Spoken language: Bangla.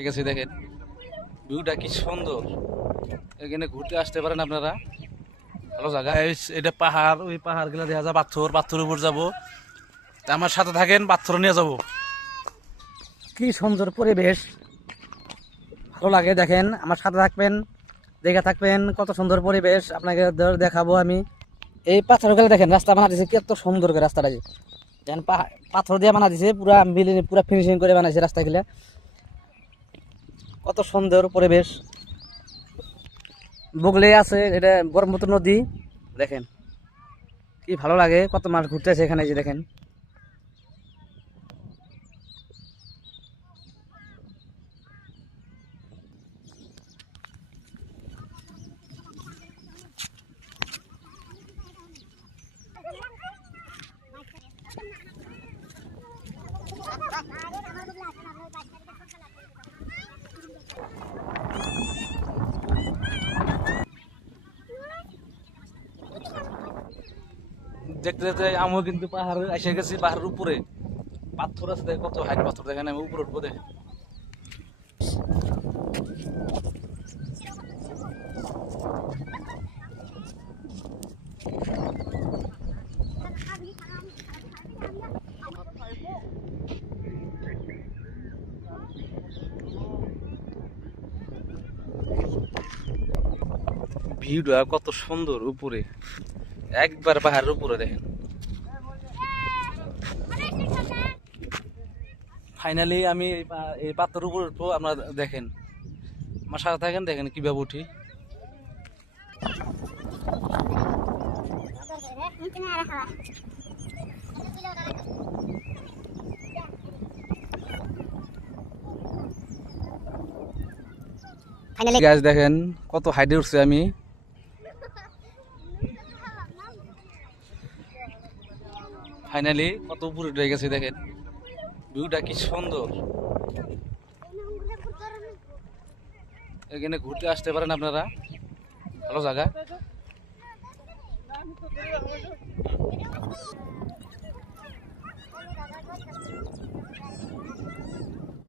ঠিক আছে, দেখেন ভিউটা কি সুন্দর। এখানে ঘুরতে আসতে পারেন আপনারা, ভালো জায়গা। এটা পাহাড়, ওই পাহাড় গুলা দেখা যায় পাথর উপর যাবো। আমার সাথে থাকেন, পাথর নিয়ে যাব। কি সুন্দর পরিবেশ, ভালো লাগে। দেখেন আমার সাথে থাকবেন, দেখে থাকবেন, কত সুন্দর পরিবেশ আপনাকে দেখাবো আমি। এই পাথর গুলো দেখেন, রাস্তা বানা দিছে কত সুন্দর করে রাস্তাটা। দেখেন পাথর দিয়ে বানা দিছে, পুরা ফিনিশিং করে বানাইছে রাস্তাগুলা। কত সুন্দর পরিবেশ। বগলে আছে এটা ব্রহ্মপুত্র নদী। দেখেন কি ভালো লাগে, কত মাছ ঘুরতেছে এখানে, যে দেখেন। দেখতে দেখতে আমিও কিন্তু পাহাড়ে এসে গেছি। পাহাড়ের উপরে পাথর আছে, দেখেন কত হাইট পাথর। দেখেন আমি উপরে উঠবো, দেখেন ভিউটা কত সুন্দর উপরে, একবার পাহাড়ের উপরে। দেখেন ফাইনালি আমি এই পাথরের উপরে উঠবো। আপনারা দেখেন, আমার সাথে থাকেন, দেখেন কিভাবে উঠি। গাছ দেখেন কত হাইটে উঠছে আমি। ফাইনালি কত উপরে উঠে গেছে, দেখেন ভিউটা কি সুন্দর। এখানে ঘুরতে আসতে পারেন আপনারা, ভালো জায়গা।